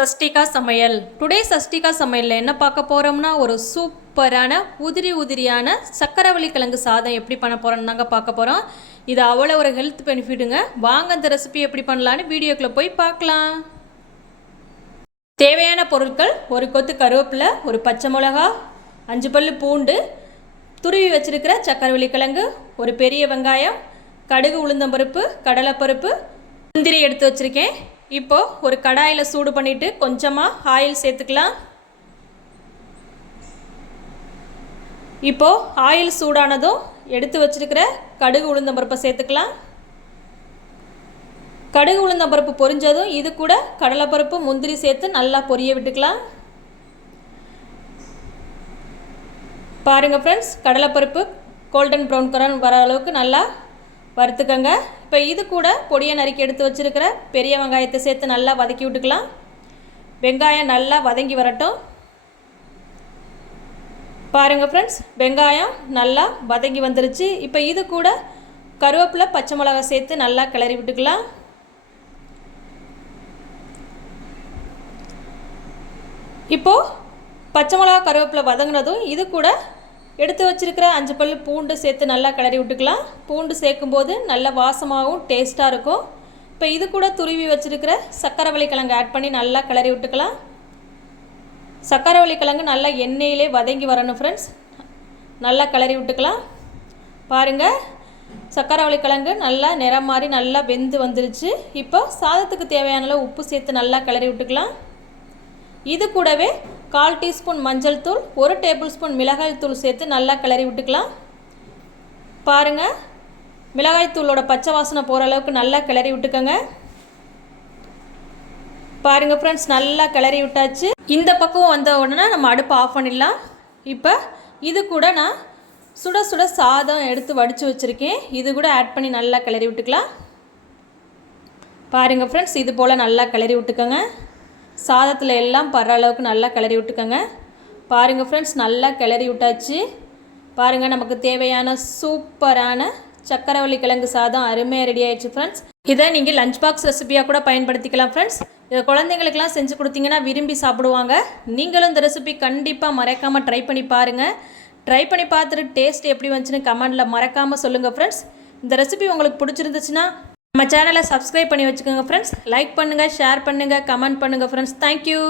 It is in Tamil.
சஷ்டிகா சமையல். டுடே சஷ்டிகா சமையலில் என்ன பார்க்க போகிறோம்னா, ஒரு சூப்பரான உதிரியான சக்கரவள்ளி கிழங்கு சாதம் எப்படி பண்ண போகிறோம்னு தாங்க பார்க்க போகிறோம். இது அவ்வளோ ஒரு ஹெல்த் பெனிஃபிட்டுங்க. வாங்க இந்த ரெசிபி எப்படி பண்ணலான்னு வீடியோக்குள்ளே போய் பார்க்கலாம். தேவையான பொருட்கள்: ஒரு கொத்து கருவேப்பிலை, ஒரு பச்சை மிளகா, 5 பல்லு பூண்டு, துருவி வச்சிருக்கிற சக்கரவள்ளி கிழங்கு, ஒரு பெரிய வெங்காயம், கடுகு, உளுந்தம்பருப்பு, கடலைப்பருப்பு, முந்திரி எடுத்து வச்சுருக்கேன். இப்போது ஒரு கடாயில் சூடு பண்ணிவிட்டு கொஞ்சமாக ஆயில் சேர்த்துக்கலாம். இப்போது ஆயில் சூடானதும் எடுத்து வச்சுருக்கிற கடுகு, உளுந்தம்பருப்பை சேர்த்துக்கலாம். கடுகு, உளுந்தம்பருப்பு பொரிஞ்சதும் இது கூட கடலைப்பருப்பு, முந்திரி சேர்த்து நல்லா பொரிய விட்டுக்கலாம். பாருங்கள் ஃப்ரெண்ட்ஸ், கடலைப்பருப்பு கோல்டன் ப்ரௌன் கலர் வர அளவுக்கு நல்லா வறுத்துக்கங்க. இப்போ இது கூட பொடியை நறுக்கி எடுத்து வச்சுருக்கிற பெரிய வெங்காயத்தை சேர்த்து நல்லா வதக்கி விட்டுக்கலாம். வெங்காயம் நல்லா வதங்கி வரட்டும். பாருங்கள் ஃப்ரெண்ட்ஸ், வெங்காயம் நல்லா வதங்கி வந்துருச்சு. இப்போ இது கூட கருவேப்பிலை, பச்சை மிளகாய் சேர்த்து நல்லா கிளறி விட்டுக்கலாம். இப்போது பச்சை மிளகா, கருவேப்பிலை வதங்கினதும் இது கூட எடுத்து வச்சுருக்கிற 5 பல்லு பூண்டு சேர்த்து நல்லா கிளறி விட்டுக்கலாம். பூண்டு சேர்க்கும்போது நல்ல வாசமாகவும் டேஸ்ட்டாக இருக்கும். இப்போ இது கூட துருவி வச்சுருக்கிற சக்கரவள்ளி கிழங்கு ஆட் பண்ணி நல்லா கிளறி விட்டுக்கலாம். சக்கரவள்ளி கிழங்கு நல்லா எண்ணெயிலே வதங்கி வரணும் ஃப்ரெண்ட்ஸ். நல்லா கிளறி விட்டுக்கலாம். பாருங்கள், சக்கரவள்ளி கிழங்கு நல்லா நிறம் மாதிரி நல்லா வெந்து வந்துருச்சு. இப்போ சாதத்துக்கு தேவையான அளவு உப்பு சேர்த்து நல்லா கிளறி விட்டுக்கலாம். இது கூடவே 1/4 டீஸ்பூன் மஞ்சள் தூள், 1 டேபிள் ஸ்பூன் மிளகாய் தூள் சேர்த்து நல்லா கிளறி விட்டுக்கலாம். பாருங்கள், மிளகாய் தூளோட பச்சை வாசனை போகிற அளவுக்கு நல்லா கிளறி விட்டுக்கோங்க. பாருங்கள் ஃப்ரெண்ட்ஸ், நல்லா கிளறி விட்டாச்சு. இந்த பக்கம் வந்த உடனே நம்ம அடுப்பை ஆஃப் பண்ணிடலாம். இப்போ இது கூட நான் சுட சுட சாதம் எடுத்து வடித்து வச்சுருக்கேன். இது கூட ஆட் பண்ணி நல்லா கிளறி விட்டுக்கலாம். பாருங்கள் ஃப்ரெண்ட்ஸ், இது போல் நல்லா கிளறி விட்டுக்கோங்க. சாதத்தில் எல்லாம் படுற அளவுக்கு நல்லா கிளறி விட்டுக்கோங்க. பாருங்கள் ஃப்ரெண்ட்ஸ், நல்லா கிளறி விட்டாச்சு. பாருங்கள், நமக்கு தேவையான சூப்பரான சக்கரவள்ளி கிழங்கு சாதம் அருமையாக ரெடி ஆகிடுச்சு ஃப்ரெண்ட்ஸ். இதை நீங்கள் லஞ்ச் பாக்ஸ் ரெசிபியாக கூட பயன்படுத்திக்கலாம் ஃப்ரெண்ட்ஸ். இதை குழந்தைங்களுக்கெல்லாம் செஞ்சு கொடுத்தீங்கன்னா விரும்பி சாப்பிடுவாங்க. நீங்களும் இந்த ரெசிபி கண்டிப்பாக மறக்காமல் ட்ரை பண்ணி பாருங்கள். ட்ரை பண்ணி பார்த்துட்டு டேஸ்ட் எப்படி வந்துச்சுன்னு கமெண்டில் மறக்காமல் சொல்லுங்கள் ஃப்ரெண்ட்ஸ். இந்த ரெசிபி உங்களுக்கு பிடிச்சிருந்துச்சுன்னா நம்ம சேனலை சப்ஸ்கிரைப் பண்ணி வச்சுக்கோங்க ஃப்ரெண்ட்ஸ். லைக் பண்ணுங்கள், ஷேர் பண்ணுங்கள், கமெண்ட் பண்ணுங்கள் ஃப்ரெண்ட்ஸ். தேங்க்யூ.